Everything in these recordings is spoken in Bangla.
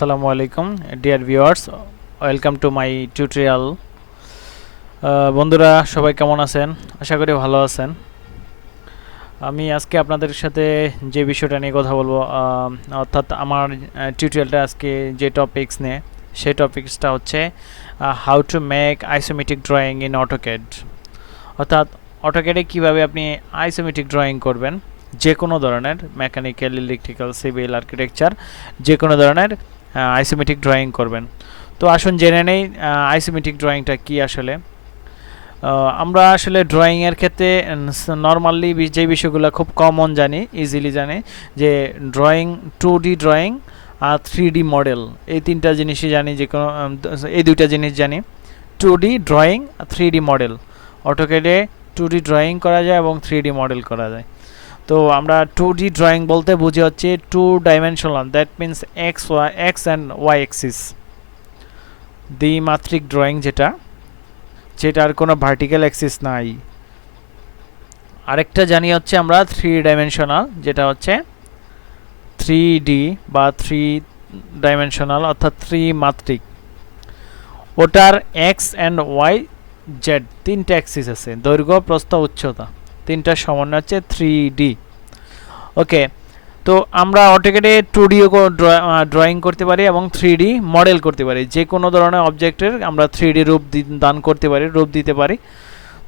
আসসালামু আলাইকুম dear viewers, welcome to my tutorial. বন্ধুরা সবাই কেমন আছেন? আশা করি ভালো আছেন। আমি আজকে আপনাদের সাথে যে বিষয়টা নিয়ে কথা বলবো, অর্থাৎ আমার টিউটোরিয়ালটা আজকে যে টপিকস নিয়ে, সেই টপিকসটা হচ্ছে how to make isometric drawing in AutoCAD. অর্থাৎ অটোক্যাডে কীভাবে আপনি আইসোমেট্রিক ড্রয়িং করবেন, যে কোনো ধরনের মেকানিক্যাল, ইলেকট্রিক্যাল, সিভিল, আর্কিটেকচার, যে কোনো ধরনের আইসোমেট্রিক ড্রয়িং করবেন। তো আসুন জেনে নেই আইসোমেট্রিক ড্রয়িংটা কী আসলে। আমরা আসলে ড্রয়িংয়ের ক্ষেত্রে নর্মালি যে বিষয়গুলো খুব কমন জানি, ইজিলি জানি, যে ড্রয়িং 2D ড্রয়িং আর 3D মডেল, এই তিনটা জিনিসই জানি। যে কোনো এই দুইটা জিনিস জানি, 2D ড্রয়িং আর 3D মডেল। অটোক্যাডে 2D ড্রয়িং করা যায় এবং 3D মডেল করা যায়। তো আমরা 2D ড্রয়িং বলতে বুঝি হচ্ছে 2 dimensional, that means X and Y axis, দ্বিমাত্রিক ড্রয়িং, যেটার কোনো ভার্টিক্যাল অ্যাক্সিস নাই। আরেকটা জানি হচ্ছে আমরা 3 ডাইমেনশনাল, যেটা হচ্ছে 3D বা 3 ডাইমেনশনাল, অর্থাৎ 3 মাত্রিক। ওটার এক্স অ্যান্ড ওয়াই জেড তিনটা অ্যাক্সিস আছে, দৈর্ঘ্য, প্রস্থ, উচ্চতা, তিনটার সমন্বয় হচ্ছে 3D। ওকে, তো আমরা অটোক্যাডে 2Dও ড্রয়িং করতে পারি এবং 3D মডেল করতে পারি। যে কোনো ধরনের অবজেক্টের আমরা 3D রূপ দান করতে পারি, রূপ দিতে পারি।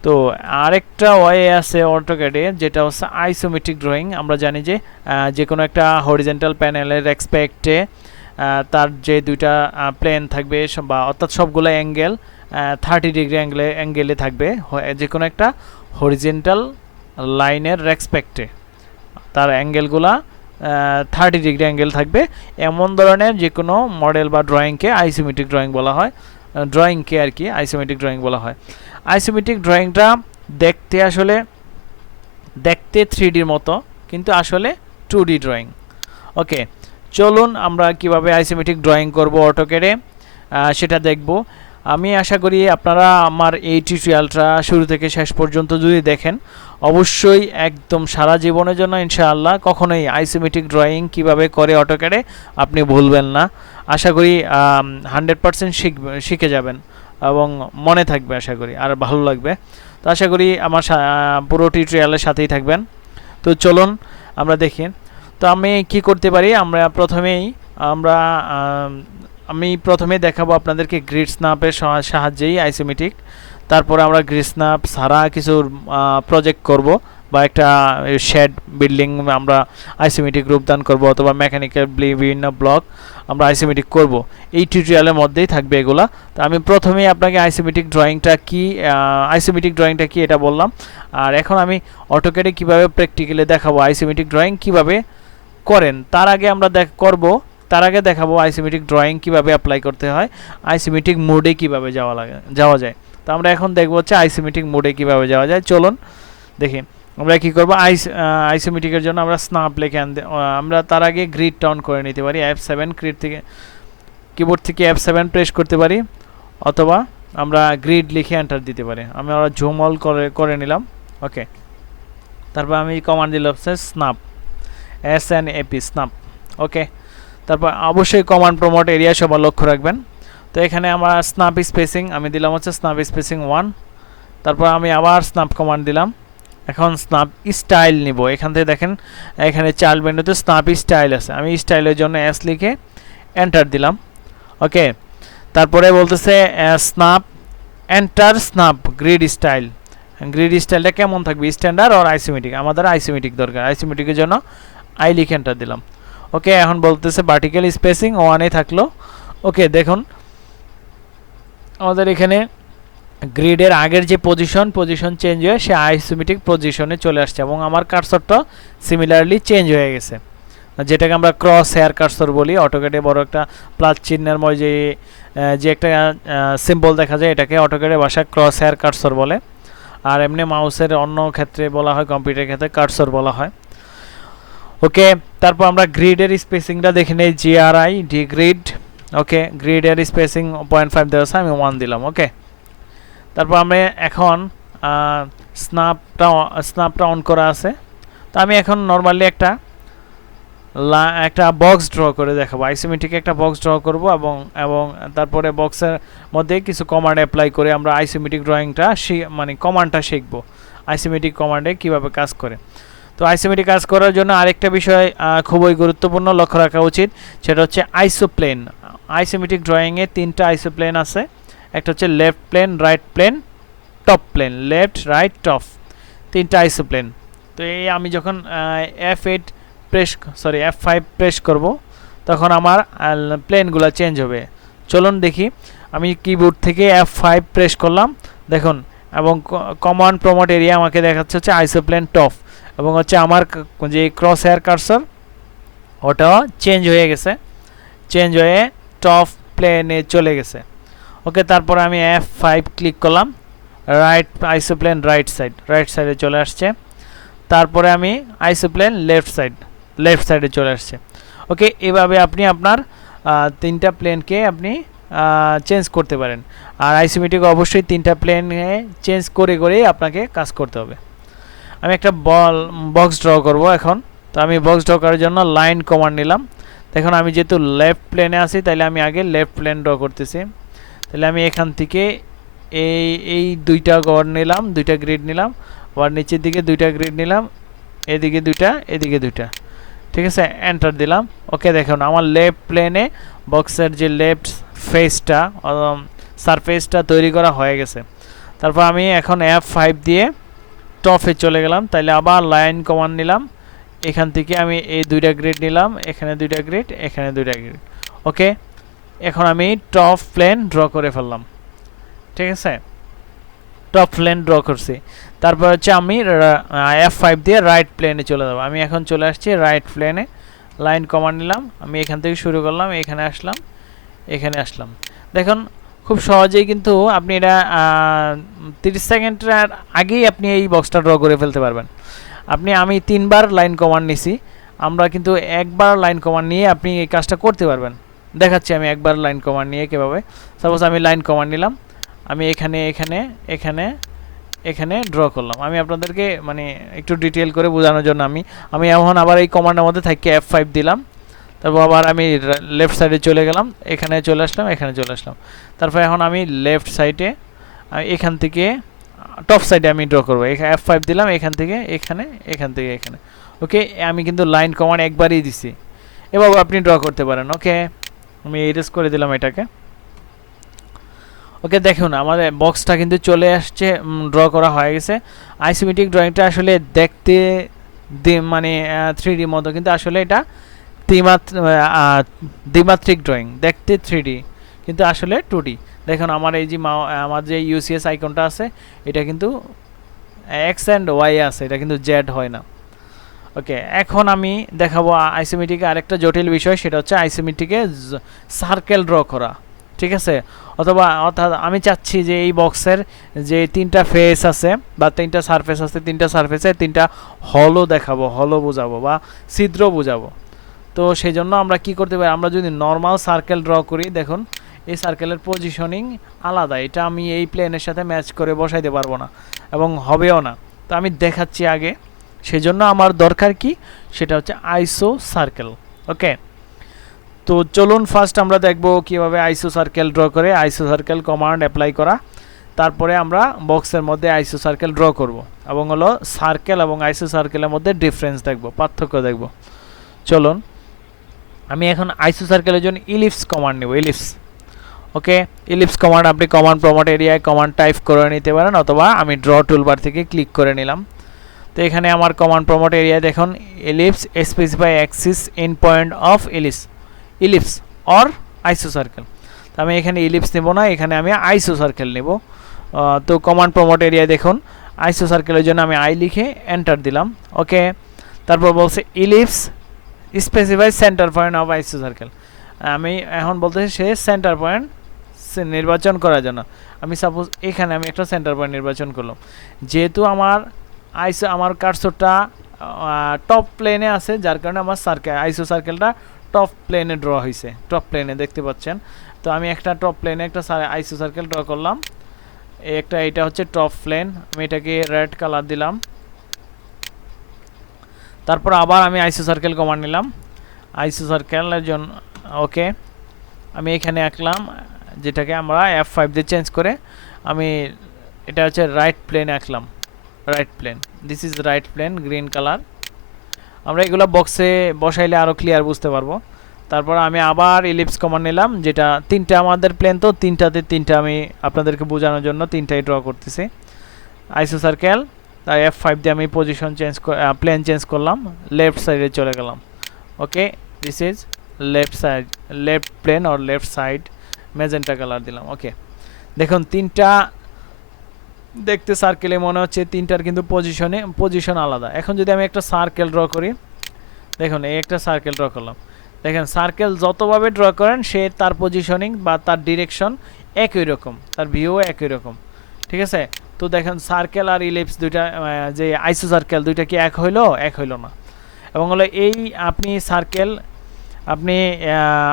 তো আরেকটা ওয়ে আছে অটোক্যাডে, যেটা হচ্ছে আইসোমেট্রিক ড্রয়িং। আমরা জানি যে কোনো একটা হরিজেন্টাল প্যানেলের রেসপেক্টে তার যে দুইটা প্লেন থাকবে, বা অর্থাৎ সবগুলো অ্যাঙ্গেল 30 ডিগ্রি অ্যাঙ্গেলে থাকবে। যে কোনো একটা হরিজেন্টাল লাইনের রেসপেক্টে তার অ্যাঙ্গেলগুলা 30 ডিগ্রি অ্যাঙ্গেল থাকবে। এমন ধরনের যে কোনো মডেল বা ড্রয়িংকে আইসোমেট্রিক ড্রয়িং বলা হয়। ড্রয়িংকে আর কি আইসোমেট্রিক ড্রয়িং বলা হয়। আইসোমেট্রিক ড্রয়িংটা দেখতে 3Dর মতো, কিন্তু আসলে 2D ড্রয়িং। ওকে, চলুন আমরা কিভাবে আইসোমেট্রিক ড্রয়িং করব অটোক্যাডে সেটা দেখব। আমি আশা করি আপনারা আমার এই টিউটোরিয়ালটা শুরু থেকে শেষ পর্যন্ত যদি দেখেন, অবশ্যই একদম সারা জীবনের জন্য ইনশাআল্লাহ কখনোই আইসোমেট্রিক ড্রয়িং কিভাবে করে অটোক্যাডে আপনি ভুলবেন না। আশা করি 100% শিখে যাবেন এবং মনে থাকবে, আশা করি, আর ভালো লাগবে। তো আশা করি আমার পুরো টিউটোরিয়ালের সাথেই থাকবেন। তো চলুন আমরা দেখি। তো আমি কি করতে পারি, আমি প্রথমে দেখাবো আপনাদেরকে গ্রিড স্ন্যাপের সাহায্যেই আইসোমেট্রিক। তারপরে আমরা গ্রিড স্ন্যাপ ছাড়া কিছু প্রজেক্ট করব, বা একটা শেড বিল্ডিং আমরা আইসোমেট্রিক রূপদান করব, অথবা মেকানিক্যাল বিভিন্ন ব্লক আমরা আইসোমেট্রিক করব। এই টিউটোরিয়ালের মধ্যেই থাকবে এগুলা। তো আমি প্রথমেই আপনাকে আইসোমেট্রিক ড্রয়িংটা কি এটা বললাম। আর এখন আমি অটোক্যাডে কিভাবে প্র্যাকটিক্যালি দেখাবো আইসোমেট্রিক ড্রয়িং কিভাবে করেন, তার আগে দেখাবো আইসোমেট্রিক ড্রয়িং কিভাবে অ্যাপ্লাই করতে হয়, আইসোমেট্রিক মোডে কিভাবে যাওয়া যায়। তো আমরা এখন দেখবো হচ্ছে আইসোমেট্রিক মোডে কিভাবে যাওয়া যায়। চলুন দেখি আমরা কি করব। আইসোমেট্রিকের জন্য আমরা স্ন্যাপ লিখে আমরা তার আগে গ্রিডটা অন করে নিতে পারি। F7 কিবোর্ড থেকে F7 প্রেস করতে পারি, অথবা আমরা গ্রিড লিখে এন্টার দিতে পারি। আমরা জুম অল করে নিলাম। ওকে, তারপর আমি কমান্ড দিলাম হচ্ছে স্ন্যাপ, SNAP, স্ন্যাপ। ওকে, তারপর অবশ্যই কমান্ড প্রমোট এরিয়া সবার লক্ষ্য রাখবেন। তো এখানে আমার স্ন্যাপ স্পেসিং আমি দিলাম হচ্ছে স্ন্যাপ স্পেসিং 1। তারপর আমি আবার স্ন্যাপ কমান্ড দিলাম। এখন স্ন্যাপ স্টাইল নিব। এখান থেকে দেখেন এখানে চাইল্ড উইন্ডোতে স্ন্যাপ স্টাইল আছে, আমি স্টাইলের জন্য S লিখে এন্টার দিলাম। ওকে, তারপরে বলতেছে স্ন্যাপ গ্রিড স্টাইলটা কেমন থাকবে, স্ট্যান্ডার্ড আর আইসোমেট্রিক। আমাদের আইসোমেট্রিক দরকার, আইসোমেট্রিকের জন্য I লিখে এন্টার দিলাম। ওকে, এখন বলতেছে ভার্টিক্যাল স্পেসিং 1 থাকলো। ওকে, দেখুন আমাদের এখানে গ্রিডের আগের যে পজিশন চেঞ্জ হয়ে সে আইসোমেট্রিক পজিশনে চলে আসছে, এবং আমার কার্সরটা সিমিলারলি চেঞ্জ হয়ে গেছে, যেটাকে আমরা ক্রস হেয়ার কার্সর বলি। অটোক্যাডে বড় একটা প্লাস চিহ্নের ময় যে একটা সিম্বল দেখা যায়, এটাকে অটোক্যাডে ভাষায় ক্রস হেয়ার কার্সর বলে। আর এমনি মাউসের অন্য ক্ষেত্রে বলা হয়, কম্পিউটার ক্ষেত্রে কার্সর বলা হয়। ওকে, তারপর আমরা গ্রিডের স্পেসিংটা দেখে নেই, GRID গ্রিড। ওকে, গ্রিডের স্পেসিং 0.5 দেওয়া আছে, আমি 1 দিলাম। ওকে, তারপর আমি এখন স্ন্যাপটা অন করা আছে। তো আমি এখন নর্মালি একটা একটা বক্স ড্র করে দেখাবো, আইসোমেট্রিক একটা বক্স ড্র করব এবং এবং তারপরে বক্সের মধ্যে কিছু কমান্ড অ্যাপ্লাই করে আমরা আইসোমেট্রিক ড্রয়িংটা মানে কমান্ডটা শিখবো আইসোমেট্রিক কমান্ডে কিভাবে কাজ করে। তো আইসোমেট্রিক কাজ করার জন্য আরেকটা বিষয় খুবই গুরুত্বপূর্ণ লক্ষ্য রাখা উচিত, সেটা হচ্ছে আইসোপ্লেন। আইসোমেট্রিক ড্রয়িংয়ে 3টা আইসোপ্লেন আছে, একটা হচ্ছে left plane, right plane, top plane, left right top, 3টা আইসোপ্লেন। তো এই আমি যখন F5 প্রেস করব তখন আমার প্লেনগুলো চেঞ্জ হবে। চলুন দেখি, আমি কিবোর্ড থেকে F5 প্রেস করলাম দেখুন, এবং কমান্ড প্রমোট এরিয়া আমাকে দেখাচ্ছে হচ্ছে আইসোপ্লেন টপ, এবং হচ্ছে আমার যে ক্রস হেয়ার কার্সর ওটাও চেঞ্জ হয়ে গেছে, চেঞ্জ হয়ে টপ প্লেনে চলে গেছে। ওকে, তারপরে আমি F5 ক্লিক করলাম, রাইট আইসোপ্লেন রাইট সাইডে চলে আসছে। তারপরে আমি আইসোপ্লেন লেফট সাইডে চলে আসছে। ওকে, এভাবে আপনি আপনার 3টা প্লেনকে আপনি চেঞ্জ করতে পারেন। আর আইসোমেট্রিক অবশ্যই 3টা প্লেনে চেঞ্জ করে করেই আপনাকে কাজ করতে হবে। আমি একটা বক্স ড্র করব এখন। তো আমি বক্স ড্র করার জন্য লাইন কমান্ড নিলাম। দেখুন আমি যেহেতু লেফট প্লেনে আছি, তাহলে আমি আগে লেফট প্লেন ড্র করতেছি। তাহলে আমি এখান থেকে এই 2টা গড় নিলাম, 2টা গ্রিড নিলাম, আবার নিচের দিকে 2টা গ্রিড নিলাম, এদিকে 2টা, এদিকে 2টা, ঠিক আছে, এন্টার দিলাম। ওকে, দেখুন আমার লেফট প্লেনে বক্সের যে লেফট ফেসটা সারফেসটা তৈরি করা হয়ে গেছে। তারপর আমি এখন F5 দিয়ে টপে চলে গেলাম, তাইলে আবার লাইন কমান্ড নিলাম, এখান থেকে আমি এই 2টা গ্রিড নিলাম, এখানে 2টা গ্রিড, এখানে 2টা গ্রিড। ওকে, এখন আমি টপ প্লেন ড্র করে ফেললাম, ঠিক আছে, টপ প্লেন ড্র করছি। তারপর হচ্ছে আমি F5 দিয়ে রাইট প্লেনে চলে যাব। আমি এখন চলে আসছি রাইট প্লেনে, লাইন কমান্ড নিলাম, আমি এখান থেকে শুরু করলাম, এখানে আসলাম, এখানে আসলাম। দেখুন খুব সহজেই কিন্তু আপনি এটা 30 সেকেন্ডের আগেই আপনি এই বক্সটা ড্র করে ফেলতে পারবেন। আমি 3বার লাইন কমান্ড নিছি, আমরা কিন্তু একবার লাইন কমান্ড নিয়ে আপনি এই কাজটা করতে পারবেন। দেখাচ্ছি আমি একবার লাইন কমান্ড নিয়ে কীভাবে। সাপোজ আমি লাইন কমান্ড নিলাম, আমি এখানে ড্র করলাম। আমি আপনাদেরকে মানে একটু ডিটেল করে বোঝানোর জন্য আমি এখন আবার এই কমান্ডের মধ্যে থাকি F5 দিলাম, তারপর আবার আমি লেফট সাইডে চলে গেলাম, এখানে চলে আসলাম, এখানে চলে আসলাম। তারপর এখন আমি লেফট সাইডে এখান থেকে টপ সাইডে আমি ড্র করবো, F5 দিলাম, এখান থেকে এখানে, এখান থেকে এখানে। ওকে, আমি কিন্তু লাইন কমান্ড একবারই দিছি, এভাবে আপনি ড্র করতে পারেন। ওকে, আমি এরেজ করে দিলাম এটাকে। ওকে, দেখুন আমাদের বক্সটা কিন্তু চলে আসছে, ড্র করা হয়ে গেছে। আইসোমেট্রিক ড্রয়িংটা আসলে দেখতে মানে 3D মতো, কিন্তু আসলে এটা দ্বিমাত্রিক ড্রয়িং, দেখতে 3D কিন্তু আসলে 2D। দেখুন আমার এই যে আমার যে UCS আইকনটা আছে, এটা কিন্তু X and Y আছে, এটা কিন্তু Z হয় না। ওকে, এখন আমি দেখাবো আইসোমেট্রিকে আরেকটা জটিল বিষয়, সেটা হচ্ছে আইসোমেট্রিকে সার্কেল ড্র করা, ঠিক আছে। অর্থাৎ আমি চাচ্ছি যে এই বক্সের যে 3টা ফেস আছে বা 3টা সারফেস আছে, 3টা সারফেসে 3টা হলো দেখাবো, হলো বোঝাবো বা ছিদ্র বোঝাবো। তো সেই জন্য আমরা কি করতে পারি, আমরা যদি নর্মাল সার্কেল ড্র করি, দেখুন এই সার্কেলের পজিশনিং আলাদা, এটা আমি এই প্লেনের সাথে ম্যাচ করে বসাইতে পারবো না এবং হবেও না। তো আমি দেখাচ্ছি আগে, সেজন্য আমার দরকার কি, সেটা হচ্ছে আইসো সার্কেল। ওকে, তো চলুন ফার্স্ট আমরা দেখব কিভাবে আইসো সার্কেল ড্র করে, আইসো সার্কেল কমান্ড অ্যাপ্লাই করা, তারপরে আমরা বক্সের মধ্যে আইসো সার্কেল ড্র করব এবং হলো সার্কেল এবং আইসো সার্কেলের মধ্যে ডিফারেন্স দেখব, পার্থক্য দেখব। চলুন, আমি এখন আইসো সার্কেলের জন্য ইলিপস কমান্ড নেব, ইলিপস। ওকে, ইলিপস কমান্ড আপনি কমান্ড প্রমোট এরিয়ায় কমান্ড টাইপ করে নিতে পারেন, অথবা আমি ড্র টুলবার থেকে ক্লিক করে নিলাম। তো এখানে আমার কমান্ড প্রমোট এরিয়ায় দেখুন ellipse specify Axis end point of ellipse or আইসো সার্কেল। তো আমি এখানে ইলিপস নেব না, এখানে আমি আইসো সার্কেল নেব। তো কমান্ড প্রমোট এরিয়ায় দেখুন আইসো সার্কেলের জন্য আমি আই লিখে এন্টার দিলাম। ওকে, তারপর বলছে ellipse specify centre point of আইসো সার্কেল। আমি এখন বলতেছি সে সেন্টার পয়েন্ট নির্বাচন করার জন্য আমি সাপোজ এখানে আমি একটা সেন্টার পয়েন্ট নির্বাচন করলাম। যেহেতু আমার কার্সরটা টপ প্লেনে আছে, যার কারণে আমার আইসো সার্কেলটা টপ প্লেনে ড্র হয়েছে, টপ প্লেনে দেখতে পাচ্ছেন। তো আমি একটা টপ প্লেনে একটা আইসো সার্কেল ড্র করলাম, এটা হচ্ছে টপ প্লেন, আমি এটাকে রেড কালার দিলাম। তারপর আবার আমি আইসো সার্কেল কমান্ড নিলাম, আইসো সার্কেলের জন্য ওকে আমি এখানে আঁকলাম, যেটাকে আমরা F5 দিয়ে চেঞ্জ করে আমি এটা হচ্ছে রাইট প্লেন আঁকলাম, right plane, this is right plane green colour. আমরা এগুলো বক্সে বসাইলে আরও ক্লিয়ার বুঝতে পারবো। তারপর আমি আবার ইলিপস কমান্ড নিলাম, যেটা তিনটা আমাদের প্লেন, তো তিনটাতে তিনটা আমি আপনাদেরকে বোঝানোর জন্য তিনটাই ড্র করতেছি। আইসো সার্কেল, তাই F5 দিয়ে আমি পজিশন চেঞ্জ প্লেন চেঞ্জ করলাম, লেফট সাইডে চলে গেলাম। Okay, this is left side, left plane or left side, magenta colour দিলাম। ওকে, দেখুন তিনটা দেখতে সার্কেলে মনে হচ্ছে, তিনটার কিন্তু পজিশন আলাদা। এখন যদি আমি একটা সার্কেল ড্র করি, দেখুন এই একটা সার্কেল ড্র করলাম, দেখেন সার্কেল যতভাবে ড্র করেন সে তার পজিশনিং বা তার ডিরেকশন একই রকম, তার ভিউ একই রকম, ঠিক আছে। তো দেখেন সার্কেল আর ইলিপস দুইটা, যে আইসো সার্কেল দুইটা কি এক হইলো? এক হইলো না। এবং হলো এই আপনি সার্কেল আপনি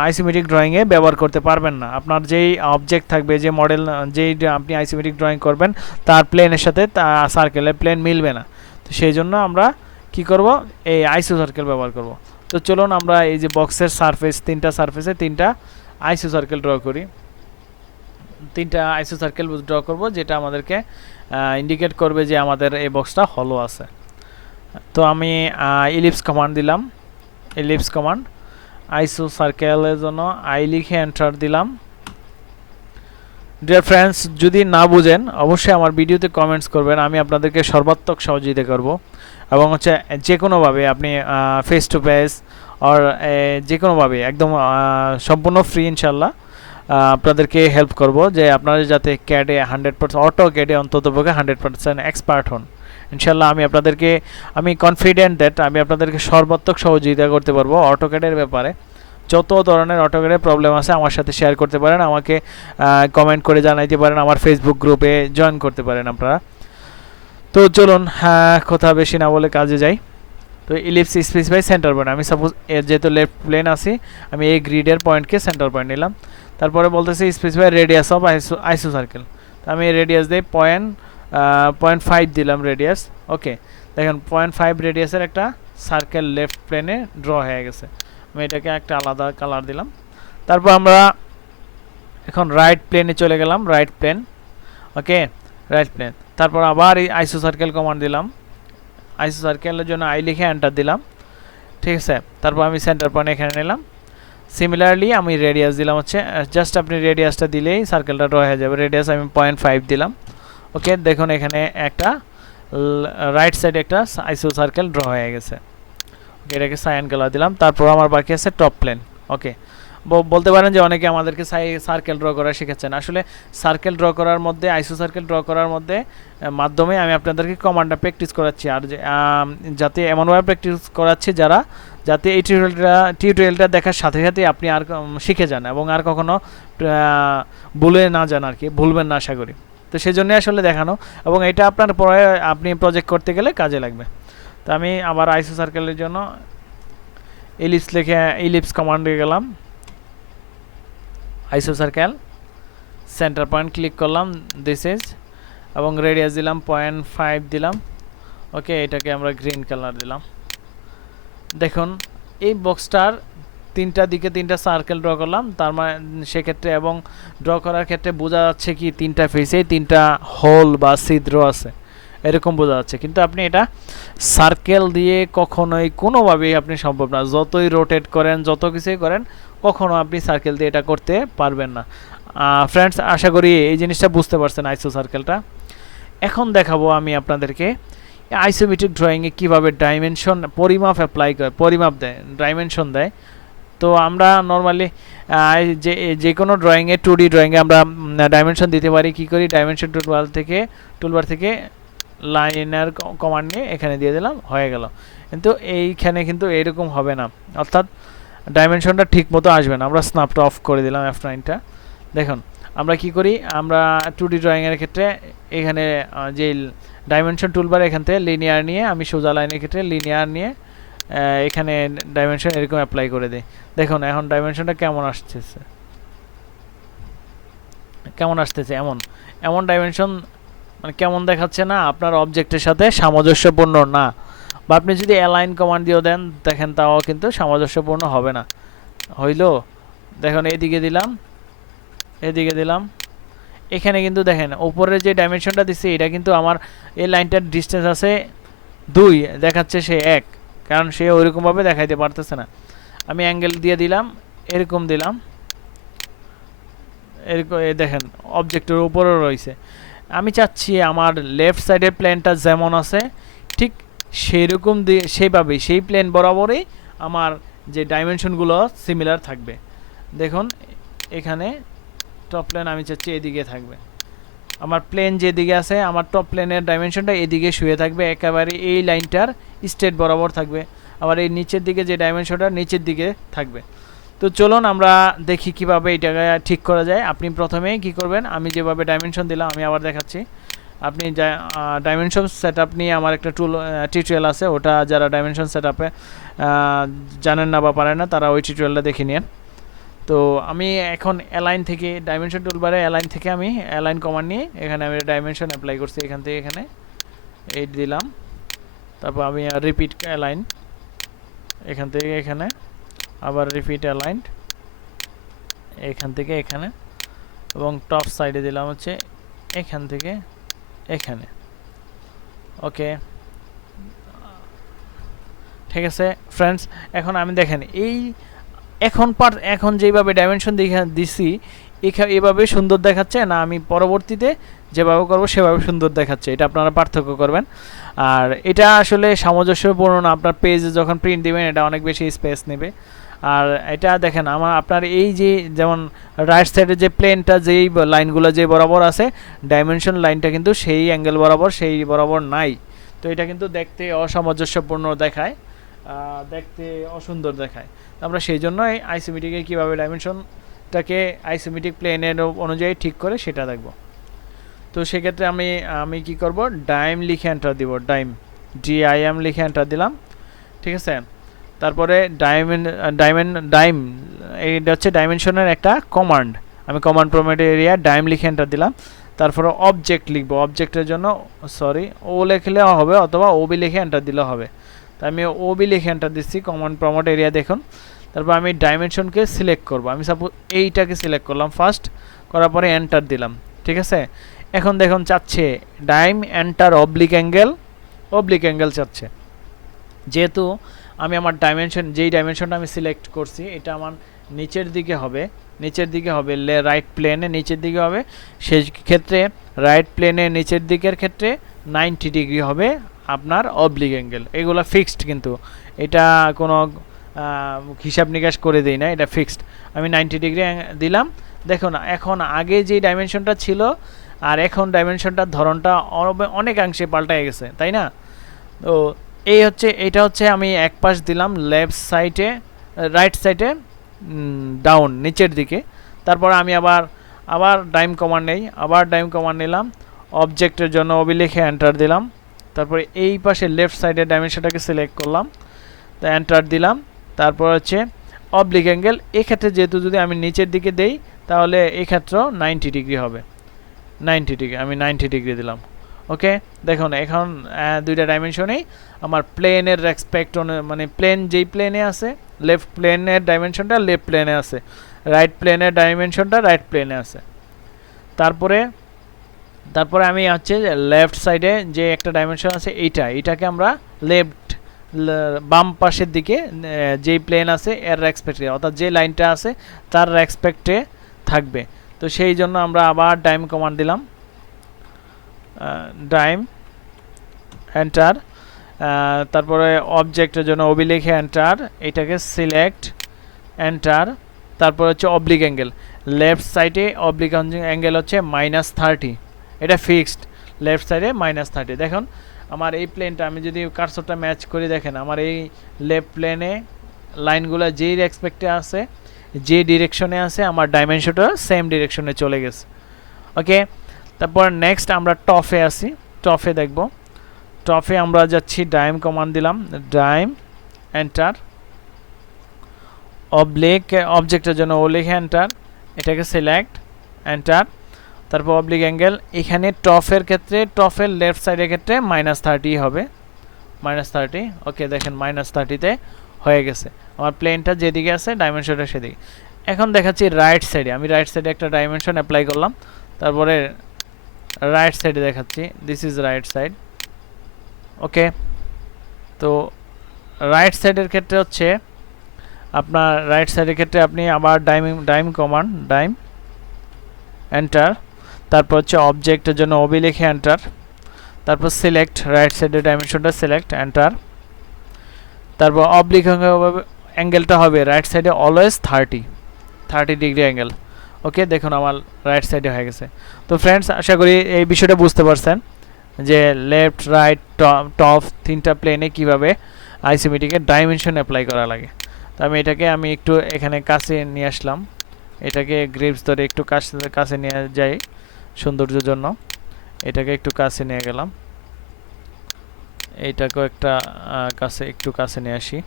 আইসোমেট্রিক ড্রয়িংয়ে ব্যবহার করতে পারবেন না। আপনার যেই অবজেক্ট থাকবে, যে মডেল, যেই আপনি আইসোমেট্রিক ড্রয়িং করবেন তার প্লেনের সাথে সার্কেলের প্লেন মিলবে না। তো সেই জন্য আমরা কি করব, এই আইসো সার্কেল ব্যবহার করব। তো চলুন আমরা এই যে বক্সের সারফেস, তিনটা সারফেসে তিনটা আইসো সার্কেল ড্র করি। তিনটা আইসো সার্কেল ড্র করব, যেটা আমাদেরকে ইন্ডিকেট করবে যে আমাদের এই বক্সটা হলো আছে। তো আমি ইলিপস কমান্ড দিলাম, ইলিপস কমান্ড আইসো সার্কেলের জন্য আই লিখে এন্টার দিলাম। ডিয়ার ফ্রেন্ডস, যদি না বুঝেন অবশ্যই আমার ভিডিওতে কমেন্টস করবেন, আমি আপনাদেরকে সর্বাত্মক সহযোগিতা করব। এবং হচ্ছে যে কোনোভাবে আপনি ফেস টু ফেস আর যে কোনোভাবে একদম সম্পূর্ণ ফ্রি ইনশাল্লাহ আপনাদেরকে হেল্প করব, যে আপনারা যাতে ক্যাডে 100% অটো ক্যাডে অন্ততপক্ষে 100% এক্সপার্ট হন। ইনশাল্লাহ আমি কনফিডেন্ট দ্যাট আমি আপনাদেরকে সর্বাত্মক সহযোগিতা করতে পারবো অটোক্যাডের ব্যাপারে। যত ধরনের অটোক্যাডের প্রবলেম আছে আমার সাথে শেয়ার করতে পারেন, আমাকে কমেন্ট করে জানাইতে পারেন, আমার ফেসবুক গ্রুপে জয়েন করতে পারেন আপনারা। তো চলুন কথা বেশি না বলে কাজে যাই। তো ইলিপস স্পেসিফাই সেন্টার পয়েন্ট, আমি সাপোজ যেহেতু লেফট প্লেন আছি, আমি এই গ্রিডের পয়েন্টকে সেন্টার পয়েন্ট নিলাম। তারপরে বলতেছি স্পেসিফাই রেডিয়াস অফ আইসো সার্কেল, তো আমি রেডিয়াস দিই 0.5 দিলাম রেডিয়াস। ওকে, দেখেন 0.5 রেডিয়াসের একটা সার্কেল লেফট প্লেনে ড্র হয়ে গেছে। আমি এটাকে একটা আলাদা কালার দিলাম। তারপর আমরা এখন রাইট প্লেনে চলে গেলাম, রাইট প্লেন। ওকে, রাইট প্লেন। তারপর আবার এই আইসো সার্কেল কমান্ড দিলাম, আইসো সার্কেলের জন্য আই লিখে এন্টার দিলাম, ঠিক আছে। তারপর আমি সেন্টার পয়েন্ট এখানে নিলাম। সিমিলারলি আমি রেডিয়াস দিলাম হচ্ছে, জাস্ট আপনি রেডিয়াসটা দিলেই সার্কেলটা ড্র হয়ে যাবে। রেডিয়াস আমি 0.5 দিলাম। ওকে, দেখুন এখানে একটা রাইট সাইডে একটা আইসো সার্কেল ড্র হয়ে গেছে। ওকে, এটাকে সাইন কালার দিলাম। তারপর আমার বাকি আছে টপ প্লেন। ওকে, বলতে পারেন যে অনেকে আমাদেরকে সার্কেল ড্র করা শেখাচ্ছেন। আসলে সার্কেল ড্র করার মধ্যে, আইসো সার্কেল ড্র করার মধ্যে মাধ্যমে আমি আপনাদেরকে কমান্ডটা প্র্যাকটিস করাচ্ছি, আর যাতে এমনভাবে প্র্যাকটিস করাচ্ছি যাতে এই টিউটোরিয়ালটা দেখার সাথে সাথে আপনি আর শিখে যান এবং আর কখনো ভুলে না যান, আর কি ভুলবেন না আশা করি। তো সেই জন্যই আসলে দেখানো, এবং এটা আপনার পরে আপনি প্রজেক্ট করতে গেলে কাজে লাগবে। তো আমি আবার আইসো সার্কেলের জন্য ইলিপস লিখে ইলিপস কমান্ডে গেলাম, আইসো সার্কেল সেন্টার পয়েন্ট ক্লিক করলাম, দিস ইজ, এবং রেডিয়াস দিলাম 0.5 দিলাম। ওকে, এটাকে আমরা গ্রিন কালার দিলাম। দেখুন এই বক্সটার তিনটা দিকে তিনটা সার্কেল ড্র করলাম, তার মানে সেক্ষেত্রে এবং ড্র করার ক্ষেত্রে বোঝা যাচ্ছে কি তিনটা ফেসে তিনটা হোল বা ছিদ্র আছে, এরকম বোঝা যাচ্ছে। কিন্তু আপনি এটা সার্কেল দিয়ে কখনোই কোনোভাবেই আপনি সম্ভব না, যতই রোটেট করেন, যত কিছুই করেন, কখনো আপনি সার্কেল দিয়ে এটা করতে পারবেন না। ফ্রেন্ডস, আশা করি এই জিনিসটা বুঝতে পারছেন আইসো সার্কেলটা। এখন দেখাবো আমি আপনাদেরকে আইসোমেট্রিক ড্রয়িংয়ে কীভাবে ডাইমেনশন পরিমাপ অ্যাপ্লাই করে, পরিমাপ দেয়, ডাইমেনশন দেয়। তো আমরা নর্মালি যে কোনো ড্রয়িংয়ে 2D ড্রয়িংয়ে আমরা ডাইমেনশন দিতে পারি। কী করি, ডাইমেনশন টুলবার থেকে লাইনার কমান্ড নিয়ে এখানে দিয়ে দিলাম, হয়ে গেল। কিন্তু এইখানে কিন্তু এরকম হবে না, অর্থাৎ ডাইমেনশনটা ঠিক মতো আসবে না। আমরা স্ন্যাপটা অফ করে দিলাম, F9টা। দেখুন আমরা কি করি, আমরা 2D ড্রয়িংয়ের ক্ষেত্রে এখানে যে ডাইমেনশন টুলবার এখান থেকে লিনিয়ার নিয়ে, আমি সোজা লাইনের ক্ষেত্রে লিনিয়ার নিয়ে এখানে ডাইমেনশন এরকম অ্যাপ্লাই করে দিই। দেখুন এখন ডাইমেনশনটা কেমন আসতেছে, এমন ডাইমেনশন, মানে কেমন দেখাচ্ছে না, আপনার অবজেক্টের সাথে সামঞ্জস্যপূর্ণ না। বা আপনি যদি অ্যালাইন কমান্ড দিয়েও দেন দেখেন তাও কিন্তু সামঞ্জস্যপূর্ণ হবে না। হইলো? দেখুন এদিকে দিলাম, এদিকে দিলাম, এখানে কিন্তু দেখেন উপরের যে ডাইমেনশনটা দিচ্ছি এটা কিন্তু আমার এই লাইনটার ডিস্টেন্স আছে 2, দেখাচ্ছে সে 1, কারণ সে ওইরকমভাবে দেখাইতে পারতেছে না। আমি অ্যাঙ্গেল দিয়ে দিলাম, এরকম দিলাম, এরকম দেখেন অবজেক্টের উপরেও রয়েছে। আমি চাচ্ছি আমার লেফট সাইডের প্লেনটা যেমন আছে ঠিক সেরকম দিয়ে সেইভাবেই সেই প্লেন বরাবরই আমার যে ডাইমেনশনগুলো সিমিলার থাকবে। দেখুন এখানে টপ প্লেন আমি চাচ্ছি এদিকে থাকবে, আমার প্লেন যেদিকে আছে আমার টপ প্লেনের ডাইমেনশনটা এদিকে শুয়ে থাকবে, একেবারে এই লাইনটার স্ট্রেট বরাবর থাকবে। আবার এই নিচের দিকে যে ডাইমেনশনটা নিচের দিকে থাকবে। তো চলুন আমরা দেখি কিভাবে এটাকে ঠিক করা যায়। আপনি প্রথমেই কি করবেন, আমি যেভাবে ডাইমেনশন দিলাম আমি আবার দেখাচ্ছি। আপনি ডাইমেনশন সেটআপ নিয়ে আমার একটা টিউটোরিয়াল আছে, ওটা যারা ডাইমেনশন সেটআপে জানেন না বা পারেন না তারা ওই টিউটোরিয়ালটা দেখে নিন। তো আমি এখন অ্যালাইন থেকে ডাইমেনশন টুলবারে অ্যালাইন থেকে আমি অ্যালাইন কমান্ড নিয়ে এখানে আমি ডাইমেনশন অ্যাপ্লাই করছি, এখান থেকে এখানে 8 দিলাম। তারপর আমি রিপিট অ্যালাইন, এখান থেকে এখানে আবার রিপিট অ্যালাইন্ড, এখান থেকে এখানে, এবং টপ সাইডে দিলাম হচ্ছে এখান থেকে এখানে। ওকে, ঠিক আছে ফ্রেন্ডস। এখন আমি দেখেন এই এখন যেভাবে ডাইমেনশন দিছি এভাবে সুন্দর দেখাচ্ছে না, আমি পরবর্তীতে যেভাবে করব সেভাবে সুন্দর দেখাচ্ছে, এটা আপনারা পার্থক্য করবেন। আর এটা আসলে সামঞ্জস্যপূর্ণ না, আপনার পেজে যখন প্রিন্ট দিবেন এটা অনেক বেশি স্পেস নেবে। আর এটা দেখেন আপনার এই যে যেমন রাইট সাইডে যে প্লেনটা যেই লাইনগুলো যে বরাবর আছে ডাইমেনশন লাইনটা কিন্তু সেই অ্যাঙ্গেল বরাবর সেই বরাবর নাই। তো এটা কিন্তু দেখতে অসামঞ্জস্যপূর্ণ দেখায়, দেখতে অসুন্দর দেখায়। আমরা সেই জন্য এই আইসোমেট্রিকে কীভাবে ডাইমেনশনটাকে আইসোমেট্রিক প্লেনের অনুযায়ী ঠিক করে সেটা দেখব। তো সেক্ষেত্রে আমি কি করব, ডাইম লিখে এন্টার দিব, DIM লিখে এন্টার দিলাম, ঠিক আছে। তারপরে ডাইম এইটা হচ্ছে ডাইমেনশনের একটা কমান্ড, আমি কমান্ড প্রম্পট এরিয়া ডাইম লিখে এন্টার দিলাম। তারপরে অবজেক্ট লিখবো, অবজেক্টের জন্য ও লিখলে হবে অথবা ওবি লিখে এন্টার দিলে হবে। তাই আমি ওবি লিখে এন্টার দিচ্ছি কমান্ড প্রম্পট এরিয়া দেখুন। তারপর আমি ডাইমেনশনকে সিলেক্ট করব, আমি সাপোজ এইটাকে সিলেক্ট করলাম ফার্স্ট, করার পরে এন্টার দিলাম, ঠিক আছে। এখন দেখুন চাচ্ছে ডাইম এন্টার অবলিক অ্যাঙ্গেল চাচ্ছে। যেহেতু আমি আমার যেই ডাইমেনশনটা আমি সিলেক্ট করছি এটা আমার নিচের দিকে হবে রাইট প্লেনে নিচের দিকে হবে, সেই ক্ষেত্রে রাইট প্লেনে নিচের দিকের ক্ষেত্রে 90 ডিগ্রি হবে আপনার অবলিক অ্যাঙ্গেল। এগুলো ফিক্সড, কিন্তু এটা কোনো হিসাব নিকাশ করে দেই না, এটা ফিক্সড। আমি 90 ডিগ্রি দিলাম। দেখুন এখন আগে যে ডাইমেনশনটা ছিল আর এখন ডাইমেনশনটার ধরনটা অনেকাংশে পাল্টায় গেছে, তাই না? তো এইটা হচ্ছে আমি এক পাশ দিলাম লেফট সাইডে, রাইট সাইডে ডাউন নিচের দিকে। তারপর আমি আবার ডাইম কমান্ড নেই, আবার ডাইম কমান্ড নিলাম, অবজেক্টের জন্য ওবি লিখে এন্টার দিলাম। তারপরে এই পাশে লেফট সাইডের ডাইমেনশনটাকে সিলেক্ট করলাম, তো এন্টার দিলাম। তারপর হচ্ছে অবলিক অ্যাঙ্গেল, এক্ষেত্রে যেহেতু যদি আমি নিচের দিকে দেই তাহলে এক্ষেত্রেও 90 ডিগ্রি হবে, 90 ডিগ্রি, আমি 90 ডিগ্রি দিলাম। ওকে, দেখুন এখন দুইটা ডাইমেনশনেই আমার প্লেনের রেসপেক্ট মানে প্লেন যেই প্লেনে আছে লেফট প্লেনের ডাইমেনশনটা লেফট প্লেনে আছে, রাইট প্লেনের ডাইমেনশনটা রাইট প্লেনে আছে। তারপরে আমি হচ্ছে লেফট সাইডে যে একটা ডাইমেনশন আছে এইটাকে আমরা বাম পাশের দিকে যেই প্লেন আছে এর রেসপেক্টে, অর্থাৎ যে লাইনটা আছে তার রেসপেক্টে থাকবে। তো সেই জন্য আমরা আবার ডাইম কমান্ড দিলাম, ডাইম এন্টার, তারপরে অবজেক্টের জন্য ওবি লিখে এন্টার, এটাকে সিলেক্ট এন্টার। তারপর হচ্ছে অবলিক অ্যাঙ্গেল, লেফট সাইডে অবলিক অ্যাঙ্গেল হচ্ছে -30, এটা ফিক্সড, লেফট সাইডে -30। দেখুন আমার এই প্লেনটা আমি যদি কার্সরটা ম্যাচ করি দেখেন আমার এই লেফট প্লেনে লাইনগুলো যেই রেসপেক্টে আছে যে ডিরেকশনে আছে আমার ডাইমেনশনটা সেম ডিরেকশনে চলে গেছে। ওকে, তারপর নেক্সট আমরা টপে আসি, টপে দেখব। টপে আমরা যাচ্ছি, ডাইম কমান্ড দিলাম, ডাইম এন্টার, অবলিক অবজেক্টের জন্য ও লিখে এন্টার, এটাকে সিলেক্ট এন্টার। তারপর অবলিক অ্যাঙ্গেল, এখানে টপের ক্ষেত্রে টপের লেফট সাইডের ক্ষেত্রে -30 হবে, -30। ওকে, দেখেন -30-তে হয়ে গেছে। আমার প্লেনটা যেদিকে আছে ডাইমেনশনটা সেদিকে। এখন দেখাচ্ছি রাইট সাইডে। আমি রাইট সাইডে একটা ডাইমেনশন অ্যাপ্লাই করলাম, তারপরে রাইট সাইডে দেখাচ্ছি, দিস ইজ রাইট সাইড। ওকে, তো রাইট সাইডের ক্ষেত্রে হচ্ছে আপনার রাইট সাইডের ক্ষেত্রে আপনি আবার ডাইম কমান্ড, ডাইম এন্টার, তারপর হচ্ছে অবজেক্টের জন্য ওবি লিখে এন্টার, তারপর সিলেক্ট রাইট সাইডের ডাইমেনশনটা সিলেক্ট এন্টার, তারপর অবলিক অ্যাঙ্গেলটা হবে রাইট সাইডে অলওয়েজ 30 ডিগ্রি অ্যাঙ্গেল। ওকে, দেখুন আমার রাইট সাইডে হয়ে গেছে। তো ফ্রেন্ডস, আশা করি এই বিষয়টা বুঝতে পারছেন যে লেফট রাইট টপ তিনটা প্লেনে কিভাবে আইসোমেট্রিকে ডাইমেনশন অ্যাপ্লাই করা লাগে। তো আমি একটু এখানে কাছে নিয়ে আসলাম, এটাকে গ্রিপস ধরে একটু কাছে নিয়ে যাই সৌন্দর্যের জন্য। এটাকে একটু কাছে নিয়ে গেলাম, এইটাকেও একটা একটু কাছে নিয়ে আসি।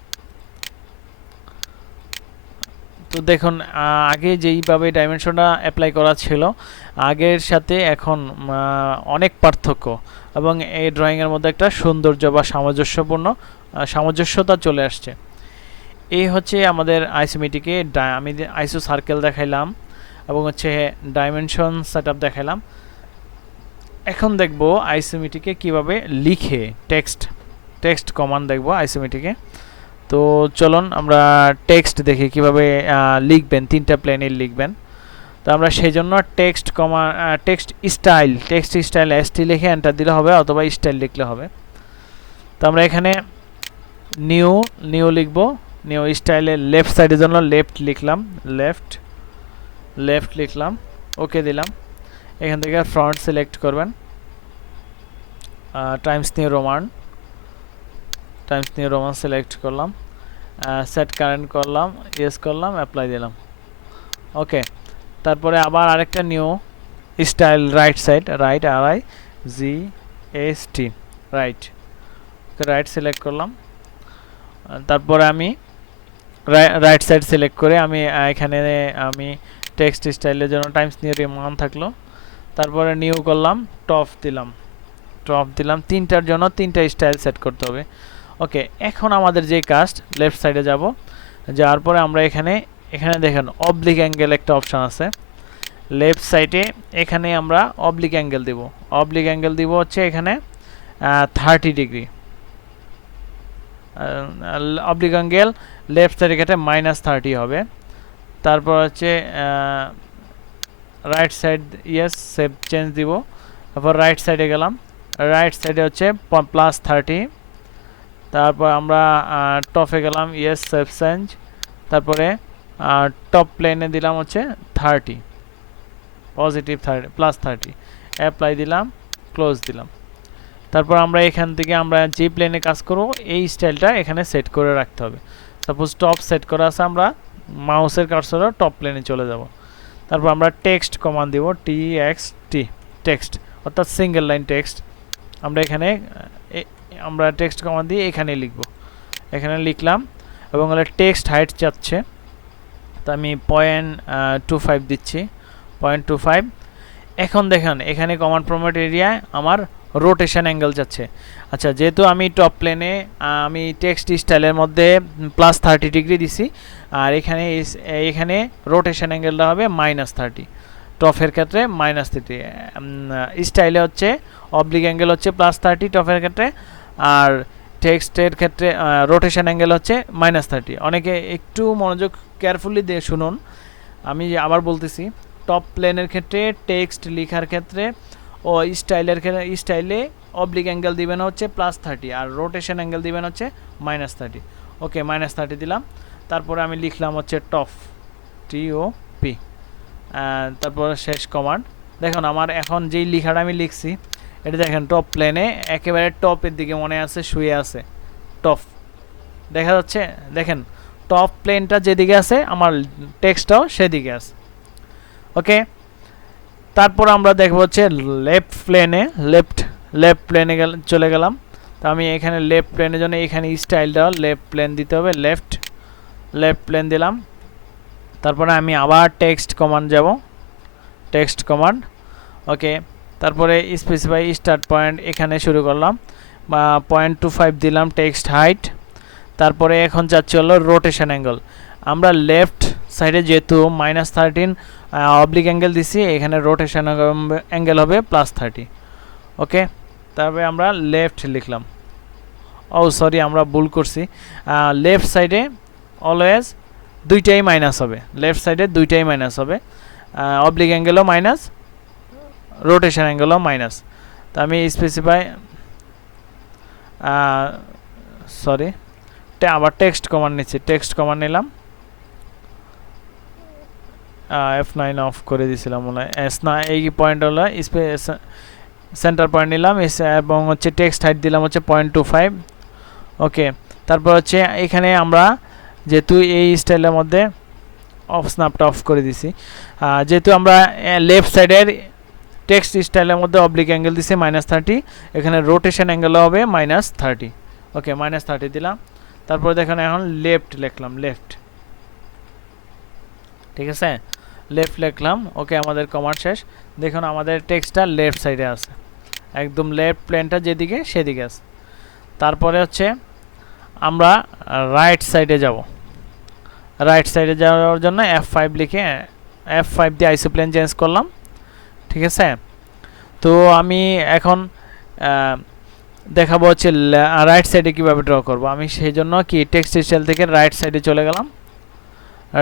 তো দেখুন, আগে যেইভাবে ডাইমেনশনটা অ্যাপ্লাই করা ছিল আগের সাথে এখন অনেক পার্থক্য, এবং এই ড্রয়িংয়ের মধ্যে একটা সৌন্দর্য বা সামঞ্জস্যতা চলে আসছে। এই হচ্ছে আমাদের আইসোমেট্রিকে আমি আইসো সার্কেল দেখাইলাম এবং হচ্ছে ডাইমেনশন সেটআপ দেখাইলাম। এখন দেখব আইসোমেট্রিকে কিভাবে লিখে টেক্সট কমান্ড দেখব আইসোমেট্রিকে। তো চলুন আমরা টেক্সট দেখি কিভাবে লিখবেন, তিনটা প্লেনে লিখবেন। তো আমরা সেই জন্য টেক্সট স্টাইল এসটি লিখে এন্টার দিলে হবে, অথবা স্টাইল লিখলে হবে। তো আমরা এখানে নিউ লিখব। নিউ স্টাইলে লেফট সাইডের জন্য লেফট লিখলাম, ওকে দিলাম। এখান থেকে ফ্রন্ট সিলেক্ট করবেন, টাইমস নিউ রোমান সিলেক্ট করলাম, সেট কারেন্ট করলাম, ইয়েস করলাম, অ্যাপ্লাই দিলাম। ওকে, তারপরে আবার আরেকটা new style right RIGST right select করলাম। তারপরে আমি রাইট সাইড সিলেক্ট করে এখানে আমি টেক্সট স্টাইলের জন্য টাইমস নিউ রোমান থাকলো। তারপরে নিউ করলাম, টপ দিলাম। তিনটার জন্য তিনটা স্টাইল সেট করতে হবে। ওকে, এখন আমাদের যে কাজ, লেফট সাইডে যাওয়ার পরে আমরা এখানে দেখেন অবলিক অ্যাঙ্গেল একটা অপশন আছে লেফট সাইডে। এখানে আমরা অবলিক অ্যাঙ্গেল দিব হচ্ছে এখানে 30 ডিগ্রি অবলিক অ্যাঙ্গেল লেফট সাইডে কেটে -30 হবে। তারপর হচ্ছে right side yes save change দিব। তারপর রাইট সাইডে গেলাম, রাইট সাইডে হচ্ছে +30। তারপর আমরা টপে গেলাম, ইয়েস সেভ চেঞ্জ। তারপরে টপ প্লেনে দিলাম হচ্ছে 30 +30 অ্যাপ্লাই দিলাম, ক্লোজ দিলাম। তারপর আমরা এখান থেকে আমরা যে প্লেনে কাজ করব এই স্টাইলটা এখানে সেট করে রাখতে হবে। সাপোজ টপ সেট করা আছে, আমরা মাউসের কার্সরও টপ প্লেনে চলে যাব। তারপর আমরা টেক্সট কমান্ড দিব, টেক্সট অর্থাৎ সিঙ্গেল লাইন টেক্সট। আমরা টেক্সট কমান্ড দিয়ে এখানে লিখলাম এবং টেক্সট হাইট চাচ্ছে, তো আমি 0.25 দিচ্ছি, 0.25। এখন দেখেন এখানে কমান্ড প্রম্পট এরিয়ায় আমার রোটেশন অ্যাঙ্গেল যাচ্ছে। আচ্ছা, যেহেতু আমি টপ প্লেনে আমি টেক্সট স্টাইলের মধ্যে +30 ডিগ্রি দিছি, আর এখানে রোটেশন অ্যাঙ্গেলটা হবে -30। টপের ক্ষেত্রে -30, স্টাইলে হচ্ছে অবলিক অ্যাঙ্গেল হচ্ছে +30 টপের ক্ষেত্রে, আর টেক্সটের ক্ষেত্রে রোটেশন অ্যাঙ্গেল হচ্ছে -30। অনেকে একটু মনোযোগ কেয়ারফুলি দিয়ে শুনুন, আমি আবার বলতেছি। টপ প্লেনের ক্ষেত্রে টেক্সট লেখার ক্ষেত্রে ও স্টাইলে অবলিক অ্যাঙ্গেল দিবেন হচ্ছে +30, আর রোটেশন অ্যাঙ্গেল দিবেন হচ্ছে -30। ওকে, -30 দিলাম। তারপরে আমি লিখলাম হচ্ছে TOP, তারপর শেষ কমান্ড। দেখুন আমার এখন যেই লেখাটা আমি লিখছি এটা দেখেন টপ প্লেনে একেবারে টপের দিকে মনে আছে শুয়ে আছে, টপ দেখা যাচ্ছে। দেখেন টপ প্লেনটা যেদিকে আছে আমার টেক্সটটাও সেদিকে আছে। ওকে, তারপর আমরা দেখব হচ্ছে লেফট প্লেনে চলে গেলাম। তো আমি এখানে লেফট প্লেনের জন্য এখানে স্টাইলটা লেফট প্লেন দিতে হবে, লেফট প্লেন দিলাম। তারপরে আমি আবার টেক্সট কমান্ড। ওকে, তারপরে স্পেসিফাই স্টার্ট পয়েন্ট এখানে শুরু করলাম, 0.25 দিলাম টেক্সট হাইট। তারপরে এখন যাচ্ছে হলো রোটেশন অ্যাঙ্গেল। আমরা লেফট সাইডে যেহেতু -13 অবলিক অ্যাঙ্গেল দিছি, এখানে রোটেশন অ্যাঙ্গেল হবে +30। ওকে, তারপরে আমরা লেফট লিখলাম। ও সরি, আমরা ভুল করছি। লেফট সাইডে অলওয়েজ দুইটাই মাইনাস হবে, লেফট সাইডে দুইটাই মাইনাস হবে, অবলিক অ্যাঙ্গেলও মাইনাস, রোটেশন অ্যাঙ্গেলও মাইনাস। তো আমি স্পেসিফাই সরি আবার টেক্সট কমান্ড নিচ্ছি, টেক্সট কমান্ড নিলাম, F9 অফ করে দিয়েছিলাম মনে হয়। এই পয়েন্ট হলো সেন্টার পয়েন্ট নিলাম এবং হচ্ছে টেক্সট হাইট দিলাম হচ্ছে 0.25। ওকে, তারপর হচ্ছে এখানে আমরা যেহেতু এই স্টাইলের মধ্যে স্ন্যাপটা অফ করে দিছি, যেহেতু আমরা লেফট সাইডের টেক্সট স্টাইলের মধ্যে অবলিক অ্যাঙ্গেল দিছি -30, এখানে রোটেশন অ্যাঙ্গেল হবে -30। ওকে, -30 দিলাম। তারপর দেখুন এখন লেফট লিখলাম, লেফট, ঠিক আছে, লেফট লিখলাম। ওকে, আমাদের কমান্ড শেষ। দেখুন আমাদের টেক্সটটা লেফট সাইডে আছে, একদম লেফট প্লেনটা যেদিকে সেদিকে আছে। তারপরে হচ্ছে আমরা রাইট সাইডে যাব। রাইট সাইডে যাওয়ার জন্য F5 লিখে F5 দিয়ে আইসোপ্লেন চেঞ্জ করলাম, ঠিক আছে। তো আমি এখন দেখাবো হচ্ছে রাইট সাইডে কীভাবে ড্র করব। আমি সেই জন্য কি টেক্সট স্টাইল থেকে রাইট সাইডে চলে গেলাম,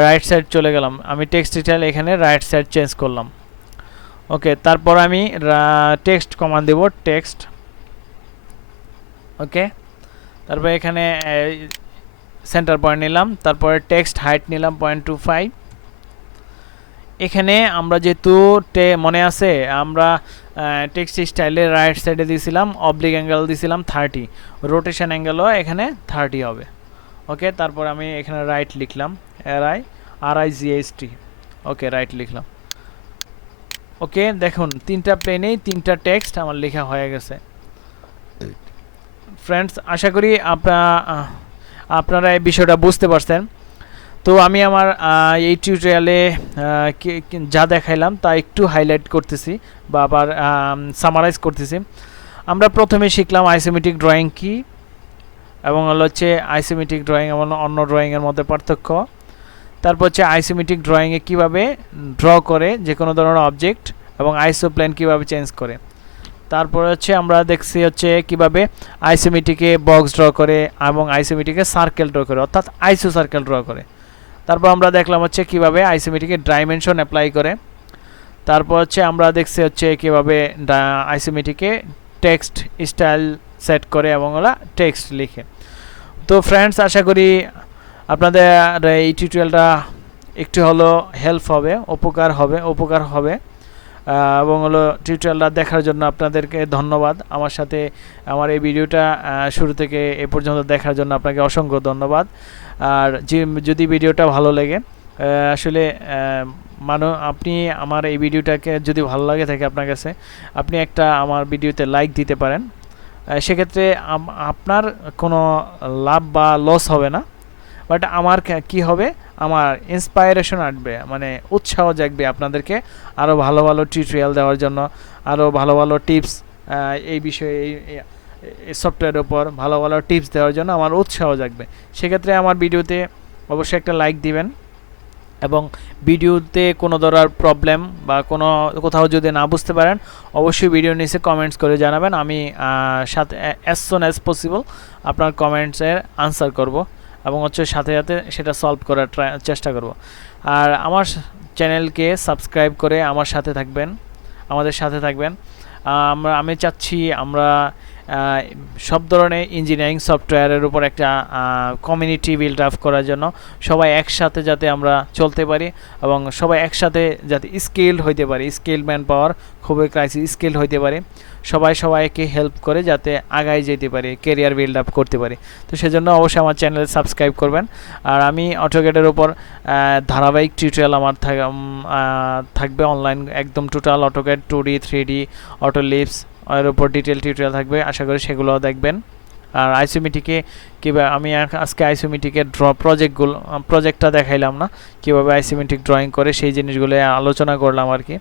রাইট সাইড চলে গেলাম, আমি টেক্সট স্টাইল এখানে রাইট সাইড চেঞ্জ করলাম। ওকে, তারপর আমি টেক্সট কমান্ড দেব, টেক্সট। ওকে, তারপর এখানে সেন্টার পয়েন্ট নিলাম, তারপরে টেক্সট হাইট নিলাম 0.25। এখানে আমরা যেহেতু মনে আছে আমরা টেক্সট স্টাইলে রাইট সাইডে দিয়েছিলাম অবলিক অ্যাঙ্গেল দিয়েছিলাম 30, রোটেশন অ্যাঙ্গেলও এখানে 30 হবে। ওকে, তারপর আমি এখানে রাইট লিখলাম, RIGHT। ওকে, রাইট লিখলাম। ওকে, দেখুন তিনটা প্লেনেই তিনটা টেক্সট আমার লেখা হয়ে গেছে। ফ্রেন্ডস, আশা করি আপনারা এই বিষয়টা বুঝতে পারছেন। তো আমি আমার এই টিউটোরিয়ালে যা দেখাইলাম তা একটু হাইলাইট করতেছি বা আবার সামারাইজ করতেছি। আমরা প্রথমে শিখলাম আইসোমেট্রিক ড্রয়িং কি, এবং হচ্ছে আইসোমেট্রিক ড্রয়িং এবং অন্য ড্রয়িংয়ের মধ্যে পার্থক্য। তারপর হচ্ছে আইসোমেট্রিক ড্রয়িংয়ে কীভাবে ড্র করে যে কোনো ধরনের অবজেক্ট, এবং আইসোপ্লেন কীভাবে চেঞ্জ করে। তারপরে হচ্ছে আমরা দেখছি হচ্ছে কীভাবে আইসোমেট্রিকে বক্স ড্র করে এবং আইসোমেট্রিকে সার্কেল ড্র করে, অর্থাৎ আইসো সার্কেল ড্র করে। তারপর আমরা দেখলাম হচ্ছে কীভাবে আইসোমেট্রিকে ডাইমেনশন অ্যাপ্লাই করে। তারপর হচ্ছে আমরা দেখছি হচ্ছে কীভাবে আইসোমেট্রিকে টেক্সট স্টাইল সেট করে এবং ওরা টেক্সট লিখে। তো ফ্রেন্ডস, আশা করি আপনাদের এই টিউটোরিয়ালটা একটু হলো হেল্প হবে, উপকার হবে এবং হলো টিউটোরিয়ালটা দেখার জন্য আপনাদেরকে ধন্যবাদ। আমার সাথে আমার এই ভিডিওটা শুরু থেকে এ পর্যন্ত দেখার জন্য আপনাকে অসংখ্য ধন্যবাদ। আর যদি ভিডিওটা ভালো লাগে, আসলে আপনি আমার এই ভিডিওটাকে যদি ভালো লাগে থাকে আপনার কাছে, আপনি একটা আমার ভিডিওতে লাইক দিতে পারেন। সেক্ষেত্রে আপনার কোনো লাভ বা লস হবে না, বাট আমার কি হবে, আমার ইন্সপায়ারেশন আসবে, মানে উৎসাহ জাগবে আপনাদেরকে আরও ভালো ভালো টিউটোরিয়াল দেওয়ার জন্য, আরও ভালো ভালো টিপস এই বিষয়ে এই সফটওয়্যারের উপর ভালো ভালো টিপস দেওয়ার জন্য আমার উৎসাহ জাগবে। সেক্ষেত্রে আমার ভিডিওতে অবশ্যই একটা লাইক দিবেন, এবং ভিডিওতে কোনো ধরনের প্রবলেম বা কোথাও যদি না বুঝতে পারেন অবশ্যই ভিডিও নিচে কমেন্টস করে জানাবেন। আমি সাথে অ্যাজ সুন অ্যাজ পসিবল আপনার কমেন্টসের আনসার করব, এবং হচ্ছে সাথে সাথে সেটা সলভ করার চেষ্টা করব। আর আমার চ্যানেলকে সাবস্ক্রাইব করে আমাদের সাথে থাকবেন। আমি চাচ্ছি আমরা সব ধরনের ইঞ্জিনিয়ারিং সফটওয়্যারের উপর একটা কমিউনিটি বিল্ড আপ করার জন্য সবাই একসাথে যাতে আমরা চলতে পারি, এবং সবাই একসাথে যাতে স্কিলড হইতে পারি, স্কিল ম্যান পাওয়ার খুবই ক্রাইসিস, স্কিল হইতে পারি, সবাইকে হেল্প করে যাতে আগায় যেতে পারি, কেরিয়ার বিল্ড আপ করতে পারি। তো সেজন্য অবশ্যই আমার চ্যানেল সাবস্ক্রাইব করবেন। আর আমি অটোক্যাডের উপর ধারাবাহিক টিউটোরিয়াল আমার থাকবে অনলাইন, একদম টোটাল অটোক্যাড 2D 3D অটোলিপস এর উপর ডিটেল টিউটোরিয়াল থাকবে, আশা করি সেগুলোও দেখবেন। আর আইসোমেট্রিকে কীভাবে আমি আজকে আইসোমেট্রিকের প্রজেক্টটা দেখাইলাম না, কীভাবে আইসোমেট্রিক ড্রয়িং করে সেই জিনিসগুলো আলোচনা করলাম আর কি।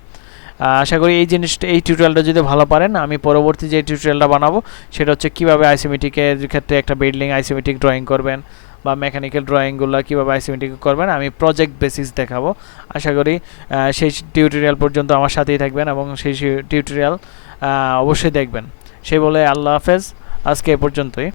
আশা করি এই টিউটোরিয়ালটা যদি ভালো পারেন, আমি পরবর্তী যে টিউটোরিয়ালটা বানাবো সেটা হচ্ছে কীভাবে আইসোমেট্রিকের ক্ষেত্রে একটা বিল্ডিং আইসোমেট্রিক ড্রয়িং করবেন বা মেকানিক্যাল ড্রয়িংগুলো কীভাবে আইসোমেট্রিক করবেন, আমি প্রজেক্ট বেসিস দেখাবো। আশা করি সেই টিউটোরিয়াল পর্যন্ত আমার সাথেই থাকবেন এবং সেই টিউটোরিয়াল অবশ্যই দেখবেন। সেই বলে আল্লাহ হাফেজ, আজকে এ পর্যন্তই।